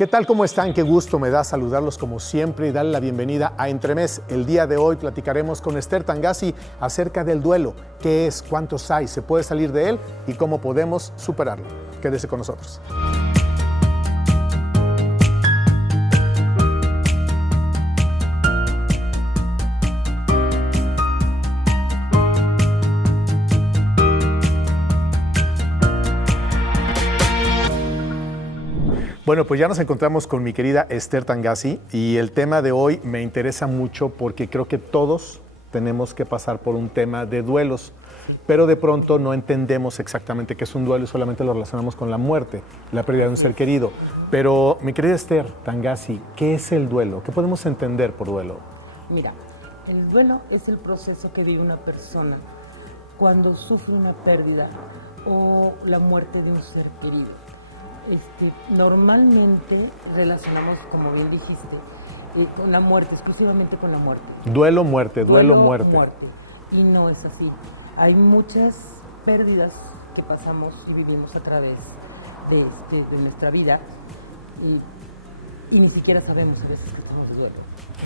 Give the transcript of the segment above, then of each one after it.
¿Qué tal? ¿Cómo están? Qué gusto me da saludarlos como siempre y darle la bienvenida a Entremés. El día de hoy platicaremos con Esther Tangazi acerca del duelo. ¿Qué es? ¿Cuántos hay? ¿Se puede salir de él? ¿Y cómo podemos superarlo? Quédese con nosotros. Bueno, pues ya nos encontramos con mi querida Esther Tangazi y el tema de hoy me interesa mucho porque creo que todos tenemos que pasar por un tema de duelos, pero de pronto no entendemos exactamente qué es un duelo y solamente lo relacionamos con la muerte, la pérdida de un ser querido. Pero mi querida Esther Tangazi, ¿qué es el duelo? ¿Qué podemos entender por duelo? Mira, el duelo es el proceso que vive una persona cuando sufre una pérdida o la muerte de un ser querido. Normalmente relacionamos, como bien dijiste, con la muerte, exclusivamente con la muerte. Duelo, muerte, duelo, muerte. Y no es así. Hay muchas pérdidas que pasamos y vivimos a través de nuestra vida y ni siquiera sabemos a veces que estamos de duelo,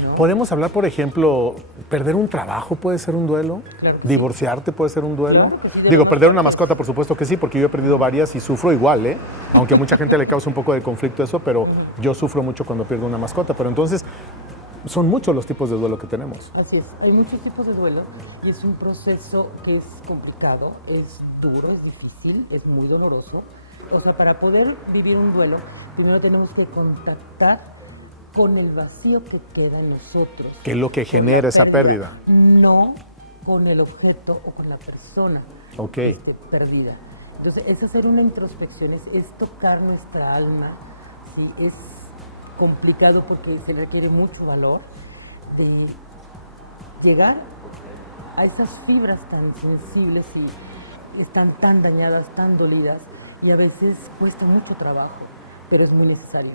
¿no? ¿Podemos hablar, por ejemplo, perder un trabajo puede ser un duelo? Claro. ¿Divorciarte puede ser un duelo? Claro, sí, Digo, perder una mascota, por supuesto que sí, porque yo he perdido varias y sufro igual, ¿eh? Aunque a mucha gente le causa un poco de conflicto eso, pero yo sufro mucho cuando pierdo una mascota. Pero entonces, son muchos los tipos de duelo que tenemos. Así es, hay muchos tipos de duelo y es un proceso que es complicado, es duro, es difícil, es muy doloroso. O sea, para poder vivir un duelo, primero tenemos que contactar con el vacío que queda en nosotros. ¿Qué es lo que genera esa pérdida? No con el objeto o con la persona perdida. Entonces, es hacer una introspección, es tocar nuestra alma, ¿sí? Es complicado porque se requiere mucho valor de llegar a esas fibras tan sensibles y están tan dañadas, tan dolidas, y a veces cuesta mucho trabajo, pero es muy necesario.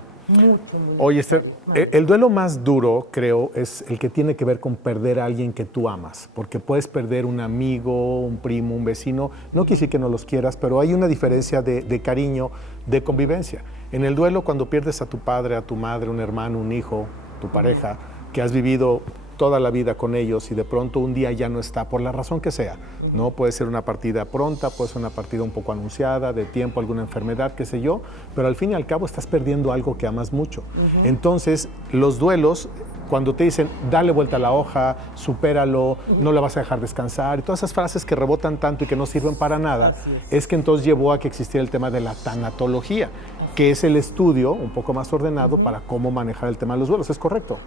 Oye, Esther, el duelo más duro, creo, es el que tiene que ver con perder a alguien que tú amas, porque puedes perder un amigo, un primo, un vecino, no quiere decir que no los quieras, pero hay una diferencia de cariño, de convivencia. En el duelo, cuando pierdes a tu padre, a tu madre, un hermano, un hijo, tu pareja, que has vivido toda la vida con ellos y de pronto un día ya no está, por la razón que sea, ¿no? Puede ser una partida pronta, puede ser una partida un poco anunciada, de tiempo, alguna enfermedad, qué sé yo, pero al fin y al cabo estás perdiendo algo que amas mucho. Entonces, los duelos, cuando te dicen, dale vuelta a la hoja, supéralo, no la vas a dejar descansar, y todas esas frases que rebotan tanto y que no sirven para nada, es que entonces llevó a que existiera el tema de la tanatología, que es el estudio un poco más ordenado para cómo manejar el tema de los duelos, ¿es correcto?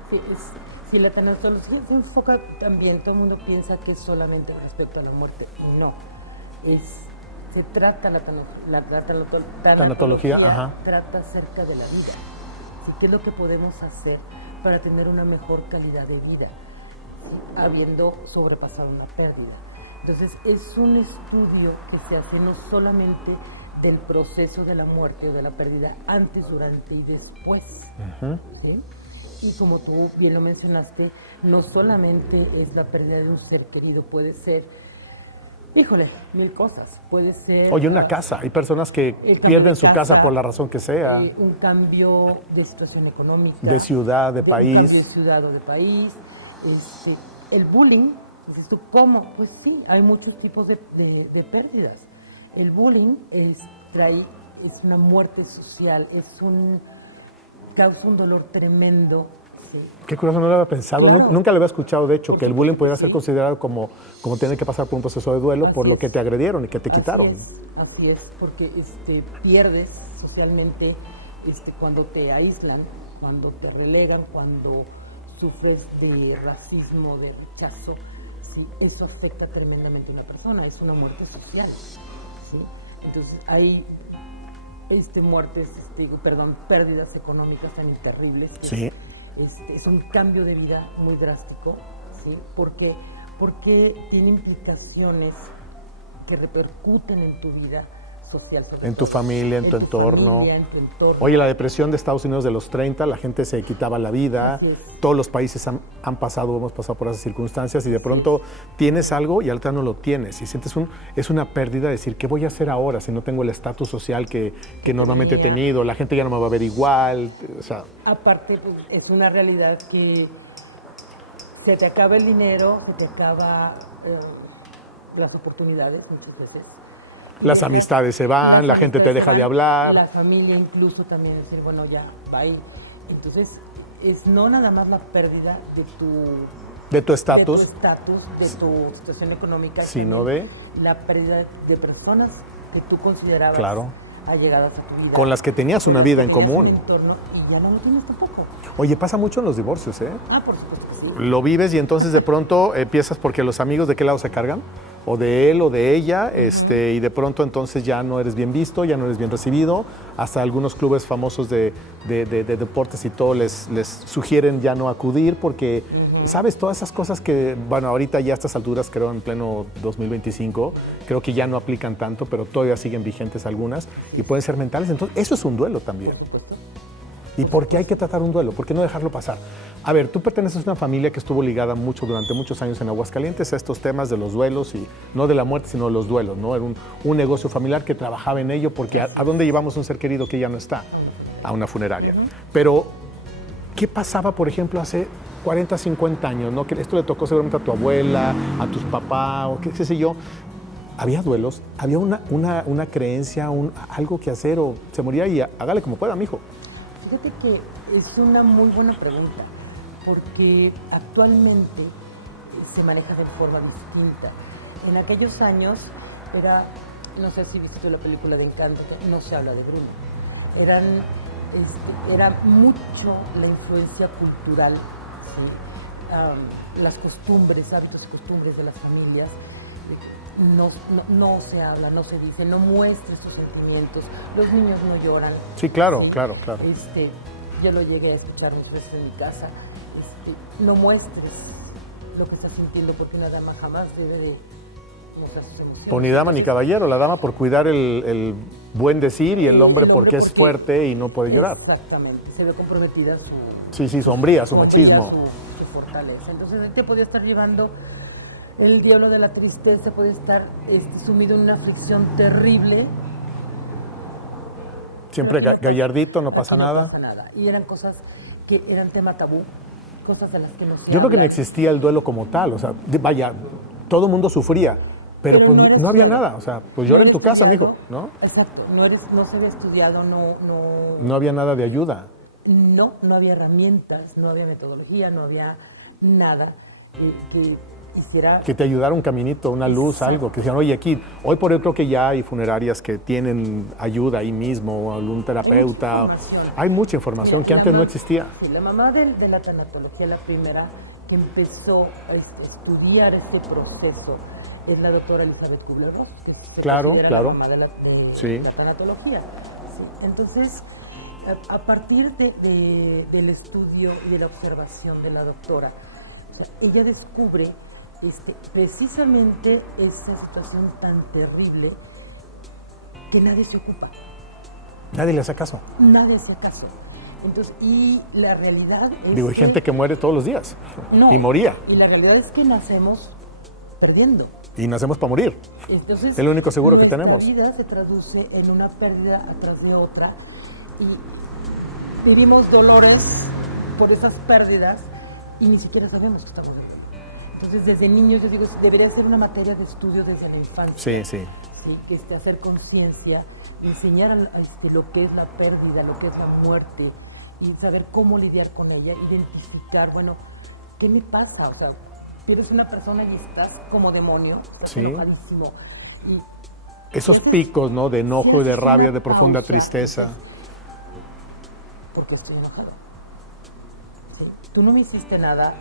Sí, la tanatología se enfoca también, todo el mundo piensa que es solamente respecto a la muerte, y no. Se trata la tanatología, trata acerca de la vida. ¿Sí? ¿Qué es lo que podemos hacer para tener una mejor calidad de vida, ¿sí? Habiendo sobrepasado una pérdida? Entonces, es un estudio que se hace no solamente del proceso de la muerte o de la pérdida, antes, durante y después. ¿Sí? Y como tú bien lo mencionaste, no solamente es la pérdida de un ser querido, puede ser, mil cosas. Puede ser... Oye, una casa. Hay personas que pierden su casa por la razón que sea. Un cambio de situación económica. De ciudad, de país. Un cambio de ciudad o de país. El bullying, dices tú, ¿cómo? Pues sí, hay muchos tipos de pérdidas. El bullying es una muerte social, causa un dolor tremendo. Sí. Qué curioso, no lo había pensado, claro. Nunca lo había escuchado, de hecho, que el bullying pudiera ser considerado como tener que pasar por un proceso de duelo por lo que te agredieron y que te quitaron. Así es, porque pierdes socialmente cuando te aíslan, cuando te relegan, cuando sufres de racismo, de rechazo, ¿sí? Eso afecta tremendamente a una persona, es una muerte social, ¿sí? Entonces hay pérdidas económicas tan terribles que sí. Es un cambio de vida muy drástico, ¿sí? Porque tiene implicaciones que repercuten en tu vida social. Sobre En tu todo. familia, en tu entorno. Familia, en tu entorno. Oye, la depresión de Estados Unidos de los 30, la gente se quitaba la vida, Así es. todos los países hemos pasado por esas circunstancias y de pronto tienes algo y ahorita no lo tienes y sientes es una pérdida decir, ¿qué voy a hacer ahora si no tengo el estatus social que normalmente he tenido? La gente ya no me va a ver igual, o sea... Aparte, pues, es una realidad que se te acaba el dinero, se te acaba las oportunidades muchas veces. Las amistades se van, la gente te deja de hablar. La familia incluso también decir, bueno, ya, bye. Entonces, es no nada más la pérdida de tu estatus, de tu situación económica, sino de la pérdida de personas que tú considerabas allegadas a tu vida. Con las que tenías una vida en común. Un entorno, y ya no lo tienes tampoco. Oye, pasa mucho en los divorcios, ¿eh? Por supuesto que sí. Lo vives y entonces de pronto empiezas porque los amigos de qué lado se cargan, o de él o de ella, y de pronto entonces ya no eres bien visto, ya no eres bien recibido, hasta algunos clubes famosos de deportes y todo les sugieren ya no acudir porque, ¿sabes? Todas esas cosas que, bueno, ahorita ya a estas alturas, creo en pleno 2025, creo que ya no aplican tanto, pero todavía siguen vigentes algunas y pueden ser mentales, entonces eso es un duelo también. Por supuesto. ¿Y por qué hay que tratar un duelo? ¿Por qué no dejarlo pasar? A ver, tú perteneces a una familia que estuvo ligada durante muchos años en Aguascalientes a estos temas de los duelos y no de la muerte, sino de los duelos, ¿no? Era un negocio familiar que trabajaba en ello porque ¿a dónde llevamos un ser querido que ya no está? A una funeraria. Pero, ¿qué pasaba, por ejemplo, hace 40, 50 años, ¿no? Que esto le tocó seguramente a tu abuela, a tus papás, o qué sé yo. Había duelos, había una creencia, algo que hacer, o se moría y hágale como pueda, mijo. Fíjate que es una muy buena pregunta, porque actualmente se maneja de forma distinta. En aquellos años no sé si viste la película de Encanto, no se habla de Bruno. Era mucho la influencia cultural, ¿sí? Las costumbres, hábitos y costumbres de las familias. No se habla, no se dice, no muestres tus sentimientos, los niños no lloran. Sí, claro, claro. Yo lo llegué a escuchar muchas veces en mi casa, no muestres lo que estás sintiendo porque una dama jamás debe de mostrar sus emociones. Pues ni dama ni caballero, la dama por cuidar el buen decir y el hombre porque es fuerte y no puede llorar. Exactamente, se ve comprometida su hombría, su machismo. Su fortaleza. Entonces él te podía estar llevando el diablo de la tristeza, puede estar sumido en una aflicción terrible. Siempre gallardito, no pasa nada. No pasa nada. Y eran cosas que eran tema tabú, cosas de las que no se Yo creo que no habla. existía el duelo como tal, o sea, vaya, todo el mundo sufría, pero pues no había nada, o sea, pues llora en tu casa, mijo, ¿no? Exacto, no se había estudiado, No había nada de ayuda. No había herramientas, no había metodología, no había nada que hiciera... Que te ayudara un caminito, una luz, algo, que decían, oye, aquí, hoy por hoy creo que ya hay funerarias que tienen ayuda ahí mismo, o algún terapeuta. Hay mucha información que antes no existía. Sí, la mamá de la tanatología, la primera que empezó a estudiar este proceso, es la doctora Elizabeth Kubler-Ross, que Claro. la mamá de la tanatología. Sí. Entonces, a partir del estudio y de la observación de la doctora, o sea, ella descubre precisamente esa situación tan terrible que nadie se ocupa. Nadie le hace caso. Nadie hace caso. Entonces, y la realidad es Digo, hay gente que muere todos los días. No, y moría. Y la realidad es que nacemos perdiendo. Y nacemos para morir. Entonces, es lo único seguro que tenemos. Nuestra vida se traduce en una pérdida atrás de otra y vivimos dolores por esas pérdidas y ni siquiera sabemos que estamos viviendo. Entonces, desde niños, yo digo, debería ser una materia de estudio desde la infancia. Sí. Sí, que hacer conciencia, enseñar lo que es la pérdida, lo que es la muerte, y saber cómo lidiar con ella, identificar, bueno, ¿qué me pasa? O sea, eres una persona y estás como demonio, estás enojadísimo. Y esos picos, ¿no? De enojo y de rabia, de profunda tristeza. Porque estoy enojado. ¿Sí? Tú no me hiciste nada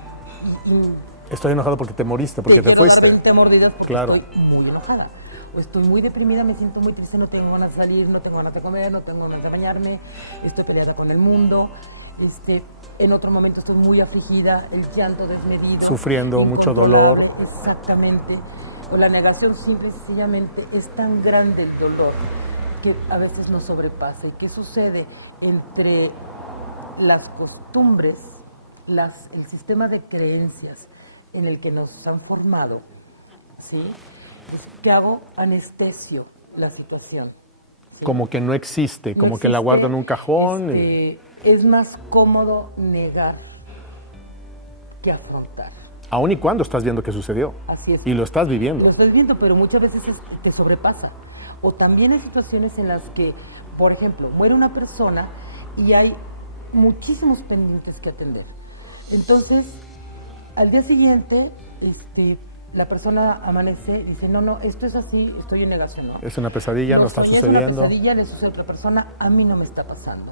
Estoy enojado porque te moriste, porque te fuiste. Dar 20 mordidas porque claro. Estoy muy enojada. O estoy muy deprimida, me siento muy triste, no tengo ganas de salir, no tengo ganas de comer, no tengo ganas de bañarme, estoy peleada con el mundo. En otro momento estoy muy afligida, el llanto desmedido. Sufriendo mucho dolor. Exactamente. O la negación simple y sencillamente es tan grande el dolor que a veces nos sobrepasa. ¿Y qué sucede entre las costumbres, el sistema de creencias en el que nos han formado? ¿Sí? ¿Qué hago? Anestesio la situación. ¿Sí? Como que no existe, como No que la existe, guardo en un cajón. Es más cómodo negar que afrontar. Aún y cuando estás viendo qué sucedió. Así es. Y lo estás viviendo. Lo estás viendo, pero muchas veces te sobrepasa. O también hay situaciones en las que, por ejemplo, muere una persona y hay muchísimos pendientes que atender. Entonces, al día siguiente, la persona amanece y dice, no, esto es así, estoy en negación, ¿no? Es una pesadilla, no está sucediendo. Es una pesadilla, le sucede a otra persona, a mí no me está pasando.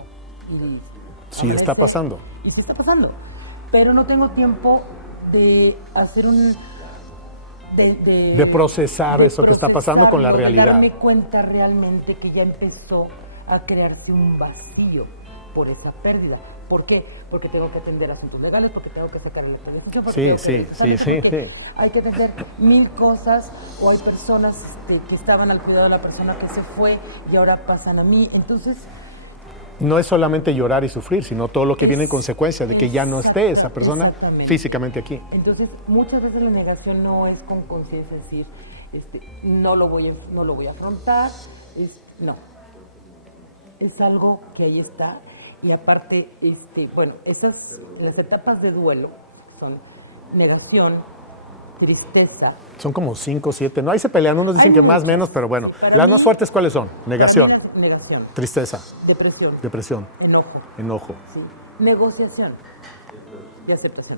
Y Sí está pasando. Y sí está pasando. Pero no tengo tiempo de hacer de procesar eso que está pasando con la realidad. De darme cuenta realmente que ya empezó a crearse un vacío por esa pérdida. ¿Por qué? Porque tengo que atender asuntos legales, porque tengo que sacar el acta de Sí. Hay que atender 1000 cosas, o hay personas que estaban al cuidado de la persona que se fue y ahora pasan a mí. Entonces, no es solamente llorar y sufrir, sino todo lo que viene en consecuencia de que ya no esté esa persona físicamente aquí. Entonces, muchas veces la negación no es con conciencia, es decir, no lo voy a afrontar, no. Es algo que ahí está. Y aparte, las etapas de duelo son negación, tristeza. Son como 5 o 7, ¿no? Ahí se pelean, unos dicen que más, menos, pero bueno. Sí, las más fuertes, ¿cuáles son? Negación. Negación. Tristeza. Depresión. Enojo. Sí. Negociación y aceptación.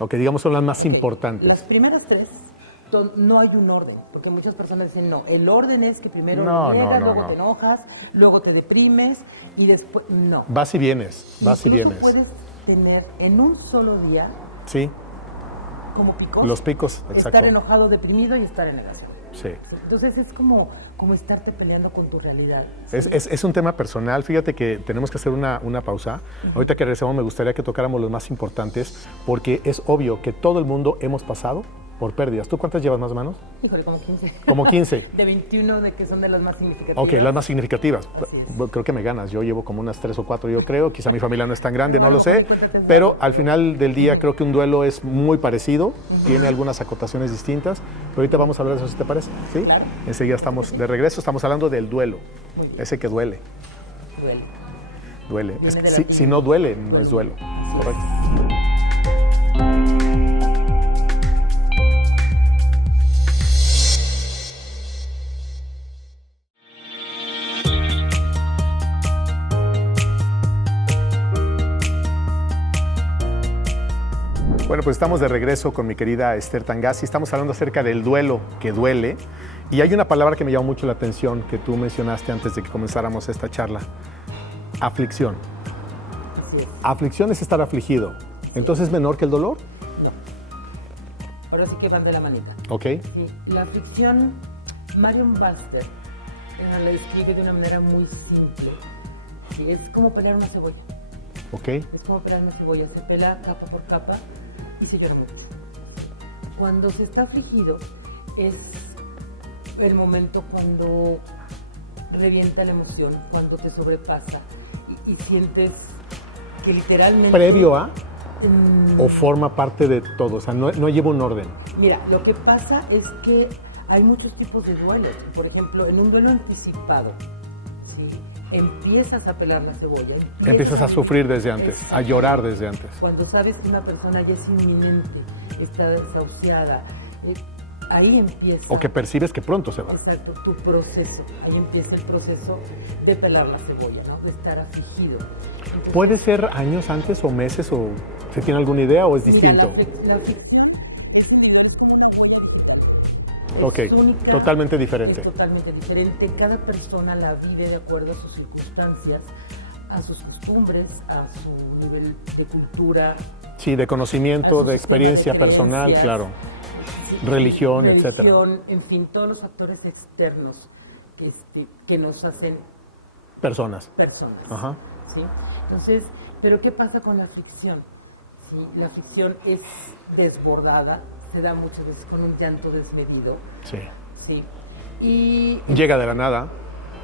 Ok, digamos son las más importantes. Las primeras 3, no hay un orden, porque muchas personas dicen, no, el orden es que primero niegas, luego te enojas, luego te deprimes y después, no. Vas y vienes. Incluso puedes tener en un solo día, sí, como picos, los picos, exacto. Estar enojado, deprimido y estar en negación. Sí. Entonces es como estarte peleando con tu realidad. ¿Sí? Es un tema personal. Fíjate que tenemos que hacer una pausa. Ahorita que regresemos me gustaría que tocáramos los más importantes, porque es obvio que todo el mundo hemos pasado por pérdidas. ¿Tú cuántas llevas más o menos? Híjole, como 15. Como 15. De 21, de que son de las más significativas. Ok, las más significativas. Creo que me ganas. Yo llevo como unas 3 o 4, yo creo. Quizá mi familia no es tan grande, no lo sé. Pero al final del día creo que un duelo es muy parecido. Tiene algunas acotaciones distintas. Pero ahorita vamos a hablar de eso, si te parece. ¿Sí? Claro. Enseguida estamos de regreso. Estamos hablando del duelo. Muy bien. Ese que duele. Duele. Es que si no duele, no es duelo. Correcto. Bueno, pues estamos de regreso con mi querida Esther Tangazi. Estamos hablando acerca del duelo que duele. Y hay una palabra que me llamó mucho la atención que tú mencionaste antes de que comenzáramos esta charla. Aflicción. Así es. Aflicción es estar afligido. ¿Entonces es menor que el dolor? No. Ahora sí que van de la manita. Ok. Sí. La aflicción, Marion Baxter la describe de una manera muy simple. Sí, es como pelar una cebolla. Ok. Es como pelar una cebolla. Se pela capa por capa y se llora mucho. Cuando se está afligido es el momento cuando revienta la emoción, cuando te sobrepasa y sientes que literalmente... ¿Previo a o forma parte de todo? O sea, no lleva un orden. Mira, lo que pasa es que hay muchos tipos de duelos. Por ejemplo, en un duelo anticipado, ¿sí? Empiezas a pelar la cebolla. Empiezas a sufrir desde antes, a llorar desde antes. Cuando sabes que una persona ya es inminente, está desahuciada, ahí empieza... O que percibes que pronto se va. Exacto, tu proceso. Ahí empieza el proceso de pelar la cebolla, ¿no? De estar afligido. Entonces, ¿puede ser años antes o meses o se tiene alguna idea o es distinto? Ok, única, totalmente diferente. Es totalmente diferente. Cada persona la vive de acuerdo a sus circunstancias, a sus costumbres, a su nivel de cultura. Sí, de conocimiento, de experiencia personal, claro. Sí, religión, etcétera. En fin, todos los factores externos que nos hacen personas. Ajá. ¿Sí? Entonces, ¿pero qué pasa con la aflicción? ¿Sí? La aflicción es desbordada, se da muchas veces con un llanto desmedido. Sí. Sí. Y llega de la nada.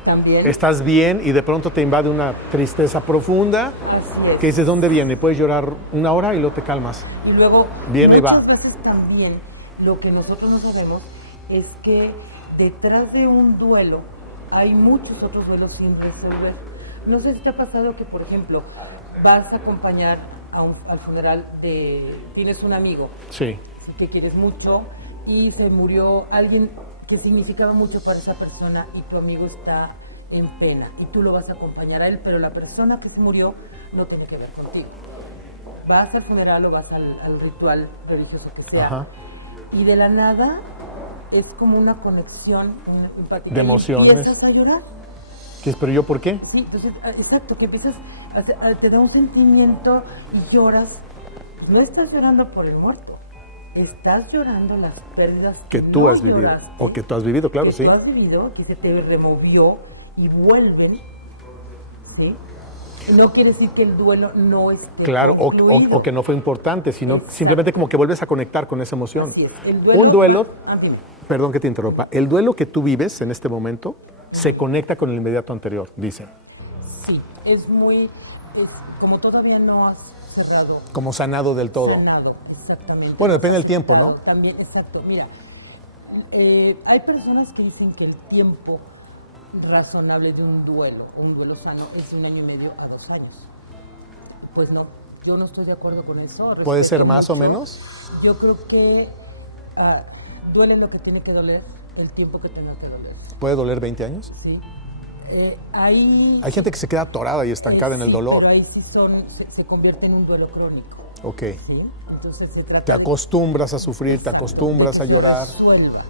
También. Estás bien y de pronto te invade una tristeza profunda Así es. que dices, ¿dónde viene? Puedes llorar una hora y luego te calmas. Y luego, Viene y va. muchas veces también lo que nosotros no sabemos es que detrás de un duelo hay muchos otros duelos sin resolver. No sé si te ha pasado que, por ejemplo, vas a acompañar al funeral tienes un amigo Sí. que quieres mucho y se murió alguien que significaba mucho para esa persona y tu amigo está en pena y tú lo vas a acompañar a él, pero la persona que se murió no tiene que ver contigo. Vas al funeral o vas al ritual religioso que sea. Ajá. Y de la nada es como una conexión De emociones. Y empiezas a llorar. ¿Qué es? ¿Pero yo por qué? Sí, entonces, exacto, que empiezas, te da un sentimiento y lloras. No estás llorando por el muerto, estás llorando las pérdidas Que tú no has vivido. lloraste, O que tú has vivido, claro, que sí. tú has vivido, que se te removió y vuelven, ¿sí? No quiere decir que el duelo no esté Claro, concluido. o que no fue importante, sino Exacto. simplemente como que vuelves a conectar con esa emoción. Así es. Un duelo, Dime. perdón que te interrumpa, el duelo que tú vives en este momento se conecta con el inmediato anterior, dicen. Sí, como todavía no has cerrado. Como sanado del todo. Sanado, exactamente. Bueno, depende del tiempo, ¿no? También, exacto. Mira, hay personas que dicen que el tiempo razonable de un duelo sano, es 1 año y medio a 2 años. Pues no, yo no estoy de acuerdo con eso. ¿Puede ser Respeto más o mucho. menos? Yo creo que duele lo que tiene que doler, el tiempo que tenga que doler. ¿Puede doler 20 años? Sí. Ahí Hay gente que se queda atorada y estancada en el sí, dolor. pero ahí sí se convierte en un duelo crónico. Ok. ¿Sí? Entonces se trata Te acostumbras a sufrir, te acostumbras a llorar. Resuelva,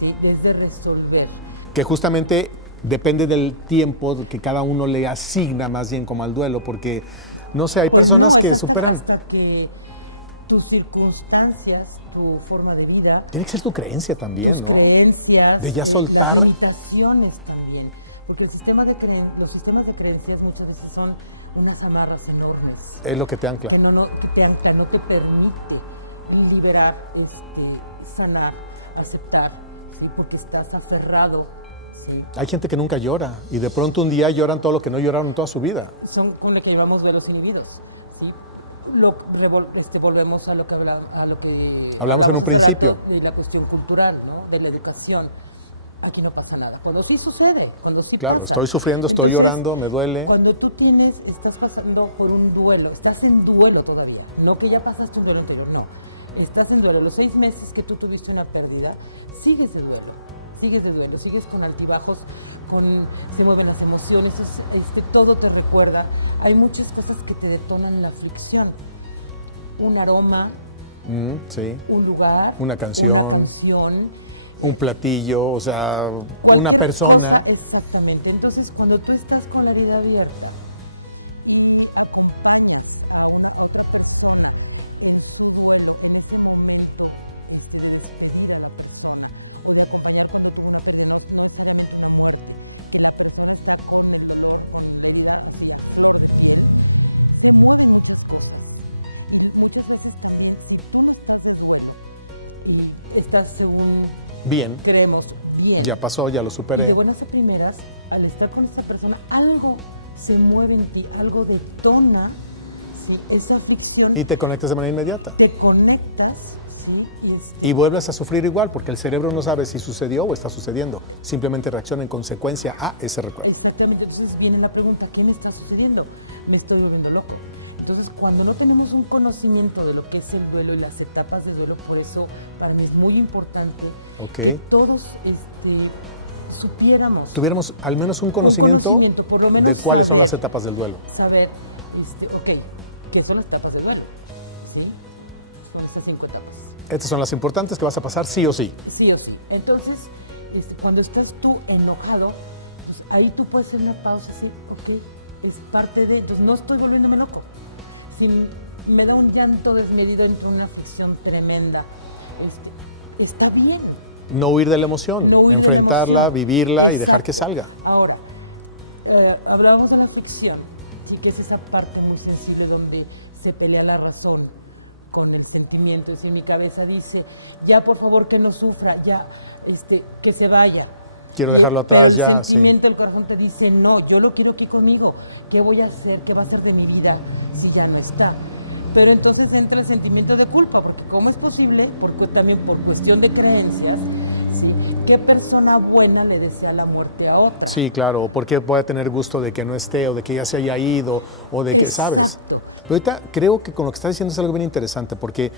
¿sí? Desde resolver. Que justamente depende del tiempo que cada uno le asigna más bien como al duelo, porque, no sé, hay Pues personas no, que es superan. hasta que tus circunstancias, tu forma de vida, Tiene que ser tu creencia también, tus ¿no? creencias, De ya soltar. las limitaciones también. Porque los sistemas de creencias muchas veces son unas amarras enormes. Es lo que te ancla. Que que te ancla, no te permite liberar, sanar, aceptar, ¿sí? Porque estás aferrado, ¿sí? Hay gente que nunca llora y de pronto un día lloran todo lo que no lloraron toda su vida. Son con lo que llamamos velos inhibidos, ¿sí? Volvemos a lo que Hablamos en un hace principio. rato de la cuestión cultural, ¿no? De la educación. Aquí no pasa nada. Cuando sí sucede, cuando sí Claro, pasa. estoy sufriendo, estoy llorando, me duele. Cuando tú estás pasando por un duelo, estás en duelo todavía, no que ya pasaste un duelo anterior, no. Estás en duelo. Los 6 meses que tú tuviste una pérdida, sigues de duelo, sigues con altibajos, se mueven las emociones, todo te recuerda. Hay muchas cosas que te detonan la aflicción. Un aroma, Sí. un lugar, Una canción. Un platillo, o sea, cualquier una persona. cosa, exactamente. Entonces, cuando tú estás con la herida abierta, y estás según Bien, creemos bien. ya pasó, ya lo De superé. buenas a primeras, al estar con esa persona, algo se mueve en ti, algo detona, ¿sí? Esa aflicción, Y te conectas de manera inmediata. te conectas, ¿sí? Y vuelves a sufrir igual, porque el cerebro no sabe si sucedió o está sucediendo. Simplemente reacciona en consecuencia a ese recuerdo. Exactamente, entonces viene la pregunta, ¿qué me está sucediendo? Me estoy volviendo loco. Entonces, cuando no tenemos un conocimiento de lo que es el duelo y las etapas de duelo, por eso para mí es muy importante Ok. que todos supiéramos, Tuviéramos al menos un conocimiento, por lo menos de cuáles son saber. las etapas del duelo. saber, ¿qué son las etapas del duelo? ¿Sí? Son estas 5 etapas. Estas son las importantes que vas a pasar sí o sí. Sí o sí. Entonces, cuando estás tú enojado, pues ahí tú puedes hacer una pausa, sí, ok, es parte de, pues no estoy volviéndome loco. Si me da un llanto desmedido entre una aflicción tremenda, está bien. No huir de la emoción, No huir de la enfrentarla, emoción. vivirla y dejar Exacto. que salga. Ahora, hablábamos de la aflicción, sí, que es esa parte muy sensible donde se pelea la razón con el sentimiento. Es decir, mi cabeza dice, ya por favor que no sufra, ya que se vaya. Quiero dejarlo atrás ya, el sentimiento del corazón te dice, no, yo lo quiero aquí conmigo. ¿Qué voy a hacer? ¿Qué va a ser de mi vida si ya no está? Pero entonces entra el sentimiento de culpa, porque ¿cómo es posible? Porque también por cuestión de creencias, ¿sí? ¿Qué persona buena le desea la muerte a otra? Sí, claro, porque puede tener gusto de que no esté, o de que ya se haya ido, o de que, ¿sabes? Exacto. Pero ahorita creo que con lo que estás diciendo es algo bien interesante, porque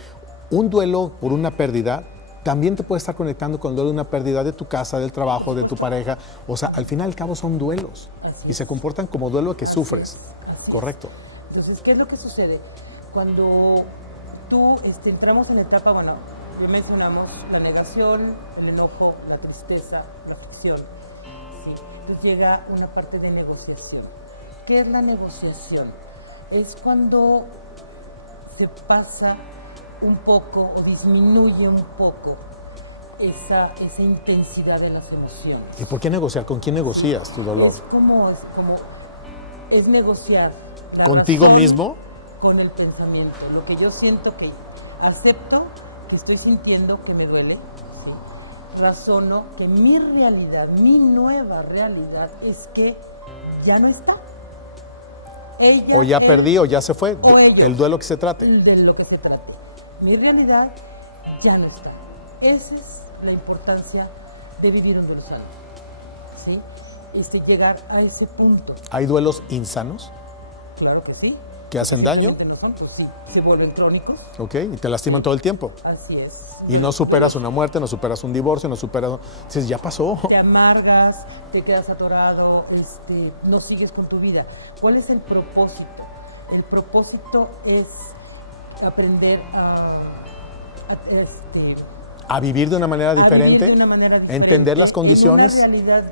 un duelo por una pérdida también te puede estar conectando con el duelo de una pérdida de tu casa, del trabajo, de tu pareja. O sea, al fin y al cabo son duelos. Así Y se comportan como duelo que sufres. Así Correcto. Entonces, ¿qué es lo que sucede? Cuando tú entramos en la etapa, bueno, ya mencionamos la negación, el enojo, la tristeza, la aflicción. Sí. Entonces llega una parte de negociación. ¿Qué es la negociación? Es cuando se pasa un poco o disminuye un poco esa intensidad de las emociones. ¿Y por qué negociar? ¿Con quién negocias tu dolor? Es negociar. ¿Contigo razón mismo? Con el pensamiento. Lo que yo siento que acepto, que estoy sintiendo que me duele. ¿Sí? Razono que mi realidad, mi nueva realidad es que ya no está. O ya perdí o ya se fue. El duelo que se trate. De lo que se trate. Mi realidad ya no está. Esa es la importancia de vivir un duelo sano. ¿Sí? Llegar a ese punto. ¿Hay duelos insanos Claro que sí. que hacen daño? No son, pues sí, se vuelven crónicos. Ok, y te lastiman todo el tiempo. Así es. Y no superas una muerte, no superas un divorcio, no superas... Dices, ya pasó. Te amargas, te quedas atorado, no sigues con tu vida. ¿Cuál es el propósito? El propósito es aprender A vivir de una manera diferente, vivir de una manera diferente, entender las condiciones. En una realidad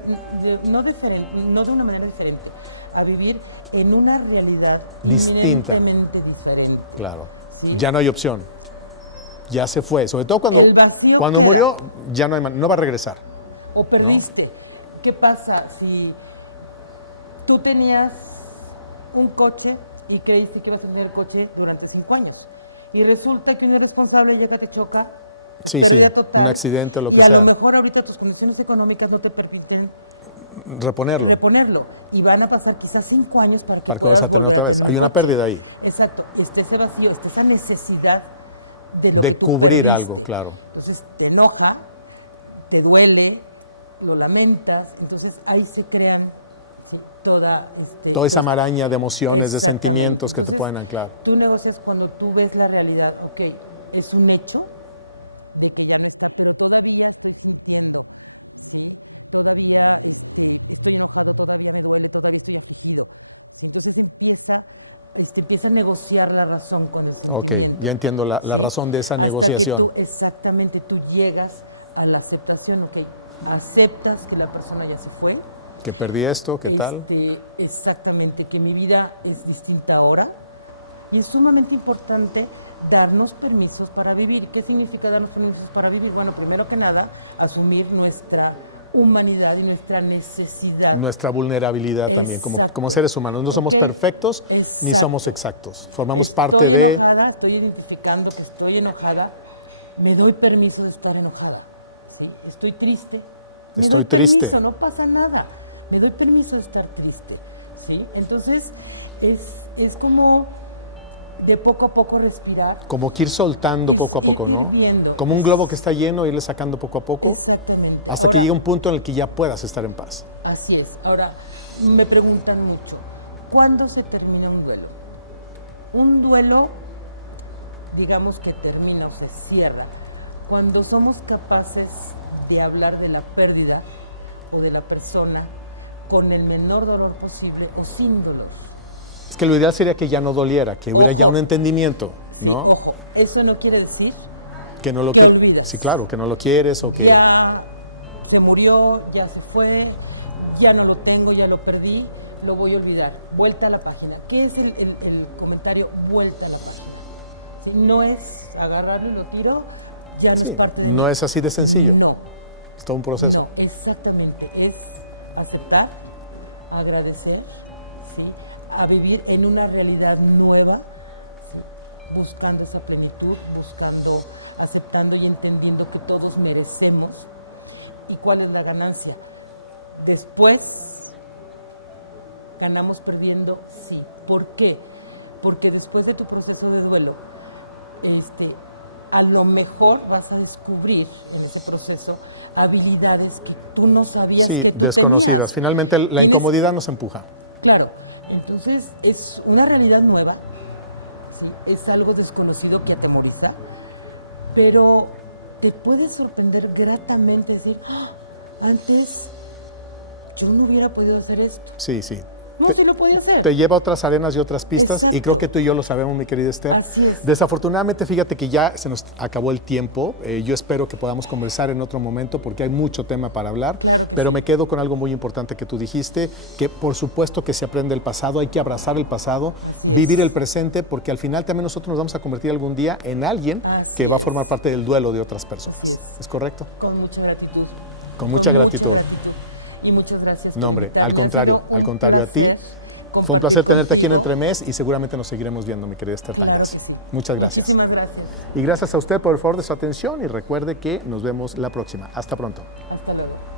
no de una manera diferente, a vivir en una realidad Distinta. inminentemente diferente. Claro. Sí. Ya no hay opción. Ya se fue. Sobre todo El vacío cuando queda. murió, ya no hay no va a regresar. O perdiste. ¿Qué pasa si tú tenías un coche y creíste que ibas a tener el coche durante 5 años? Y resulta que un irresponsable llega, te choca. Sí, pérdida total, un accidente o lo que y sea. a lo mejor ahorita tus condiciones económicas no te permiten Reponerlo. y van a pasar quizás 5 años para que Para que vas a tener volver otra vez. tener Hay una coche. pérdida ahí. Exacto. Ese vacío, esa necesidad de, lo De que tú cubrir perdiste. algo, claro. Entonces te enoja, te duele, lo lamentas, entonces ahí se crean, ¿sí? Toda esa maraña de emociones, de Exactamente. sentimientos que te Entonces, pueden anclar. Tú negocias cuando tú ves la realidad, ok, es un hecho de que empieza a negociar la razón con el Ok, sentimiento. ya entiendo la razón de esa Hasta que negociación. exactamente, tú llegas a la aceptación, ok, aceptas que la persona ya se fue. Que perdí esto, ¿qué tal? Exactamente, que mi vida es distinta ahora. Y es sumamente importante darnos permisos para vivir. ¿Qué significa darnos permisos para vivir? Bueno, primero que nada, asumir nuestra humanidad y nuestra necesidad. Nuestra vulnerabilidad también, como seres humanos. No somos perfectos ni somos exactos. Formamos parte de... Estoy identificando que estoy enojada. Me doy permiso de estar enojada. ¿Sí? Estoy triste. Estoy triste. Permiso, no pasa nada. Me doy permiso de estar triste. ¿Sí? Entonces, es como de poco a poco respirar. Como que ir soltando poco a poco, ¿no? Viendo. Como un globo que está lleno, irle sacando poco a poco. Exactamente. Hasta que llegue un punto en el que ya puedas estar en paz. Así es. Ahora, me preguntan mucho, ¿cuándo se termina un duelo? Un duelo, digamos que termina o se cierra cuando somos capaces de hablar de la pérdida o de la persona con el menor dolor posible o sin dolor. Es que lo ideal sería que ya no doliera, que hubiera ya un entendimiento, ¿no? Ojo, eso no quiere decir que no lo que quieres. olvidas. Sí, claro, que no lo quieres o que... Ya se murió, ya se fue, ya no lo tengo, ya lo perdí, lo voy a olvidar. Vuelta a la página. ¿Qué es el comentario? Vuelta a la página. ¿Sí? No es agarrarlo y lo tiro, ya no Sí, es parte de no es así de sencillo. No. Es todo un proceso. No, exactamente. Es aceptar, agradecer, ¿sí? A vivir en una realidad nueva, ¿sí? Buscando esa plenitud, aceptando y entendiendo que todos merecemos. ¿Y cuál es la ganancia? Después, ganamos perdiendo, sí. ¿Por qué? Porque después de tu proceso de duelo, a lo mejor vas a descubrir en ese proceso habilidades que tú no sabías Sí, que tú desconocidas. tenías. Finalmente la Tienes- incomodidad nos empuja. Claro, entonces es una realidad nueva, ¿sí? Es algo desconocido que atemoriza, pero te puede sorprender gratamente decir, "Ah, antes yo no hubiera podido hacer esto". Sí, sí. No, Te- sí lo podía hacer. Te lleva a otras arenas y otras pistas, Exacto. y creo que tú y yo lo sabemos, mi querida Esther. Así es. Desafortunadamente, fíjate que ya se nos acabó el tiempo. Yo espero que podamos conversar en otro momento porque hay mucho tema para hablar, Claro que pero me quedo con algo muy importante que tú dijiste, que por supuesto que se aprende el pasado, hay que abrazar el pasado, vivir el presente, porque al final también nosotros nos vamos a convertir algún día en alguien Así que va a formar parte del duelo de otras personas. Así ¿Es correcto? Con mucha gratitud. Con mucha gratitud. Y muchas gracias. No, hombre, invitarme. al Ha contrario, sido al un contrario a ti. placer Fue un compartir placer tenerte aquí en contigo. Entremés y seguramente nos seguiremos viendo, mi querida Esther Claro Tangas. que sí. Muchas gracias. Muchísimas gracias. Y gracias a usted por el favor de su atención y recuerde que nos vemos la próxima. Hasta pronto. Hasta luego.